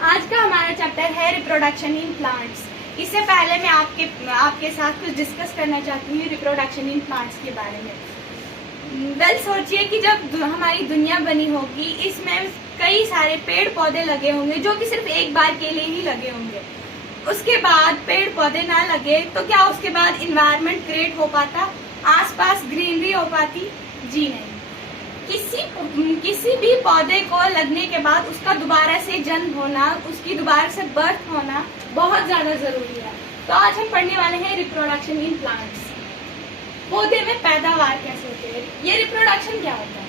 आज का हमारा चैप्टर है रिप्रोडक्शन इन प्लांट्स। इससे पहले मैं आपके साथ कुछ डिस्कस करना चाहती हूँ रिप्रोडक्शन इन प्लांट्स के बारे में। सोचिए कि जब हमारी दुनिया बनी होगी, इसमें कई सारे पेड़ पौधे लगे होंगे जो कि सिर्फ एक बार के लिए ही लगे होंगे। उसके बाद पेड़ पौधे ना लगे तो क्या उसके बाद इन्वायरमेंट क्रिएट हो पाता, आसपास ग्रीनरी हो पाती? जी नहीं। किसी भी पौधे को लगने के बाद उसका दोबारा से जन्म होना, उसकी दोबारा से बर्थ होना बहुत ज्यादा जरूरी है। तो आज हम पढ़ने वाले हैं रिप्रोडक्शन इन प्लांट्स। पौधे में पैदावार कैसे होती है, ये रिप्रोडक्शन क्या होता है?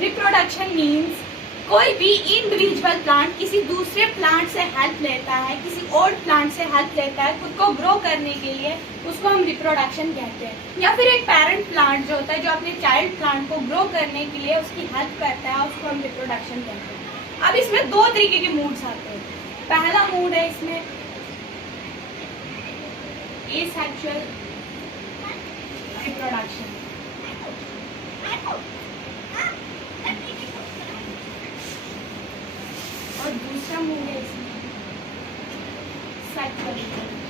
रिप्रोडक्शन मीन्स कोई भी इंडिविजुअल प्लांट किसी दूसरे प्लांट से हेल्प लेता है, किसी और प्लांट से हेल्प लेता है खुद को ग्रो करने के लिए, उसको हम रिप्रोडक्शन कहते हैं। या फिर एक पेरेंट प्लांट जो होता है, जो अपने चाइल्ड प्लांट को ग्रो करने के लिए उसकी हेल्प करता है, उसको हम रिप्रोडक्शन कहते हैं। अब इसमें दो तरीके के मूड्स आते हैं। पहला मूड है इसमें एसेक्सुअल रिप्रोडक्शन, और दूसरा मूड है इसमें सेक्सुअल रिप्रोडक्शन।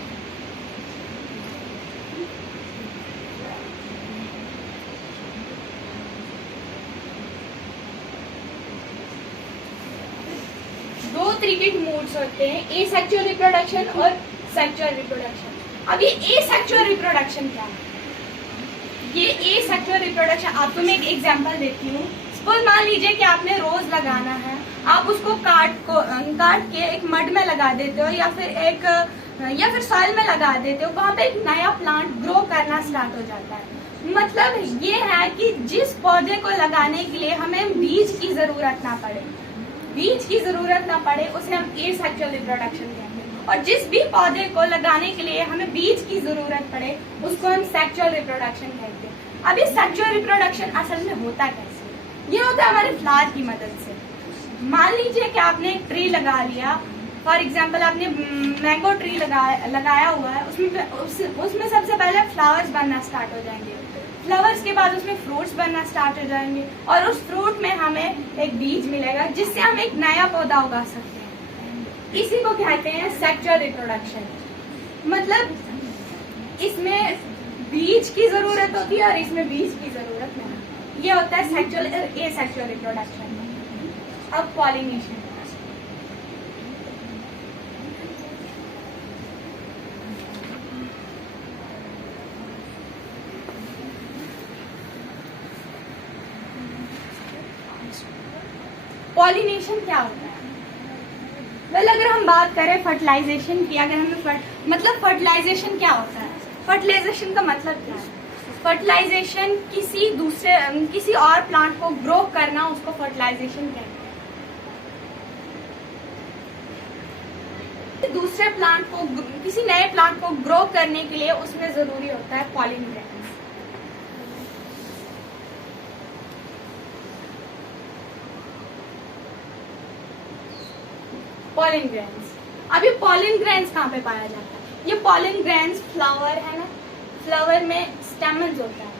दो तरीके के मूड्स होते हैं, एसेक्सुअल रिप्रोडक्शन और सेक्सुअल रिप्रोडक्शन। अब ये एसेक्सुअल रिप्रोडक्शन क्या है? ये एसेक्सुअल रिप्रोडक्शन, आपको मैं एक एग्जांपल देती हूँ। सपोज मान लीजिए कि आपने रोज लगाना है, आप उसको काट के एक मड में लगा देते हो या फिर सॉइल में लगा देते हो, वहां पे एक नया प्लांट ग्रो करना स्टार्ट हो जाता है। मतलब ये है कि जिस पौधे को लगाने के लिए हमें बीज की जरूरत ना पड़े, उसे हम एसेक्सुअल रिप्रोडक्शन कहते हैं। और जिस भी पौधे को लगाने के लिए हमें बीज की जरूरत पड़े, उसको हम सेक्सुअल रिप्रोडक्शन कहते हैं। अब ये सेक्सुअल रिप्रोडक्शन असल में होता कैसे? ये होता है हमारे फ्लावर की मदद से। मान लीजिए कि आपने एक ट्री लगा लिया, फॉर एग्जाम्पल आपने मैंगो ट्री लगाया हुआ है, उसमें सबसे पहले फ्लावर्स बनना स्टार्ट हो जाएंगे। फ्लावर्स के बाद उसमें फ्रूट्स बनना स्टार्ट हो जाएंगे और उस फ्रूट में हमें एक बीज मिलेगा जिससे हम एक नया पौधा उगा सकते हैं। इसी को कहते हैं सेक्सुअल रिप्रोडक्शन। मतलब इसमें बीज की जरूरत होती है और इसमें बीज की जरूरत नहीं। ये होता है सेक्सुअल एसेक्सुअल रिप्रोडक्शन। अब पॉलिनेशन, पॉलिनेशन क्या होता है? अगर हम बात करें फर्टिलाइजेशन की, अगर हमें फर्टिलाइजेशन क्या होता है? फर्टिलाइजेशन का मतलब क्या है? फर्टिलाइजेशन किसी और प्लांट को ग्रो करना, उसको फर्टिलाइजेशन कहते हैं। दूसरे प्लांट को, किसी नए प्लांट को ग्रो करने के लिए उसमें जरूरी होता है पॉलिन ग्रेन्स। पॉलिन ग्रेन्स, अब ये पॉलिन ग्रेन्स कहाँ पे पाया जाता है? ये पॉलिन ग्रेन्स फ्लावर है ना, फ्लावर में स्टेमन्स होता है।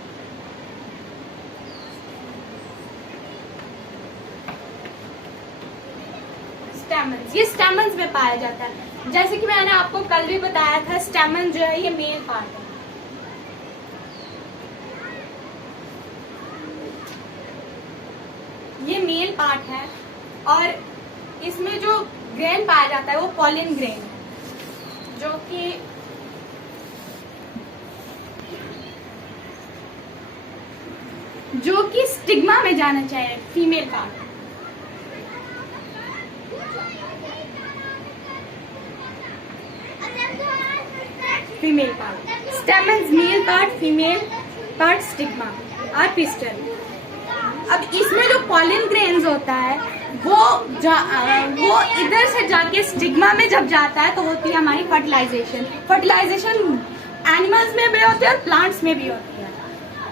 स्टेमन्स, ये स्टेमन्स में पाया जाता है। जैसे कि मैंने आपको कल भी बताया था, स्टेमन जो है ये मेल पार्ट है। ये मेल पार्ट है और इसमें जो ग्रेन पाया जाता है वो पॉलिन ग्रेन है, जो कि स्टिग्मा में जाना चाहिए, female part. Female part stamens, male part, female part stigma और पिस्टल। अब इसमें जो पॉलिन ग्रेन्स होता है वो इधर से जाके स्टिग्मा में जब जाता है तो होती है हमारी फर्टिलाइजेशन। फर्टिलाइजेशन एनिमल्स में भी होती है और प्लांट्स में भी होती है,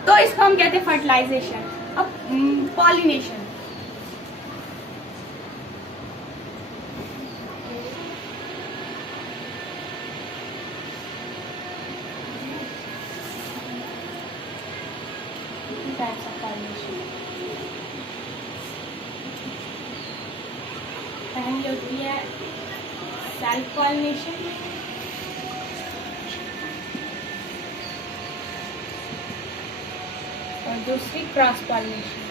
तो इसको हम कहते हैं फर्टिलाइजेशन। अब पॉलिनेशन, types of pollination। पहली होती है सेल्फ पॉलिनेशन और दूसरी क्रॉस पॉलिनेशन।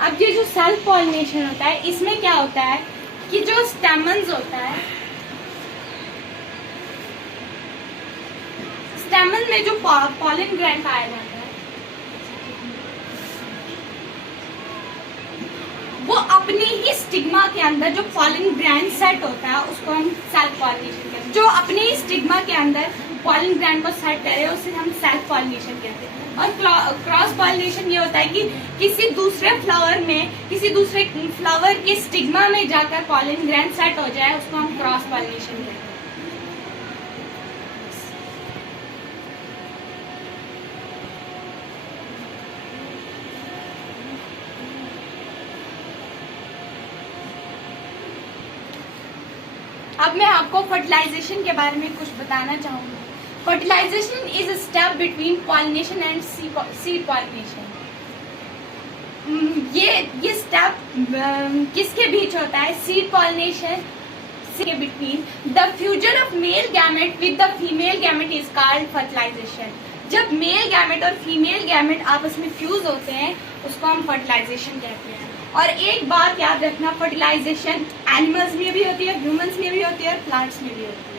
अब ये जो सेल्फ पॉलिनेशन होता है, इसमें क्या होता है कि जो स्टेमन्स होता है, स्टेमन में जो पॉलन ग्रैंड पाया जाता है, वो अपने ही स्टिग्मा के अंदर जो पॉलन ग्रैंड सेट होता है उसको हम सेल्फ पॉलिनेशन कहते हैं। जो अपने ही स्टिग्मा के अंदर पॉलन ग्रैंड को सेट करे उसे हम सेल्फ पॉलिनेशन कहते हैं। और क्रॉस पॉलिनेशन ये होता है कि किसी दूसरे फ्लावर में, किसी दूसरे फ्लावर के स्टिग्मा में जाकर पॉलन ग्रैंड सेट हो जाए, उसको हम क्रॉस पॉलिनेशन कहते हैं। अब मैं आपको फर्टिलाइजेशन के बारे में कुछ बताना चाहूंगी। Fertilisation is a step between pollination and seed pollination. ये स्टेप किसके बीच होता है? सीड पॉलिनेशन के between the fusion of male gamete with the female gamete is called fertilisation. जब मेल गैमेट और फीमेल गैमेट आपस में फ्यूज होते हैं उसको हम फर्टिलाइजेशन कहते हैं। और एक बात याद रखना, फर्टिलाइजेशन एनिमल्स में भी होती है, ह्यूमंस में भी होती है और प्लांट्स में भी होती है।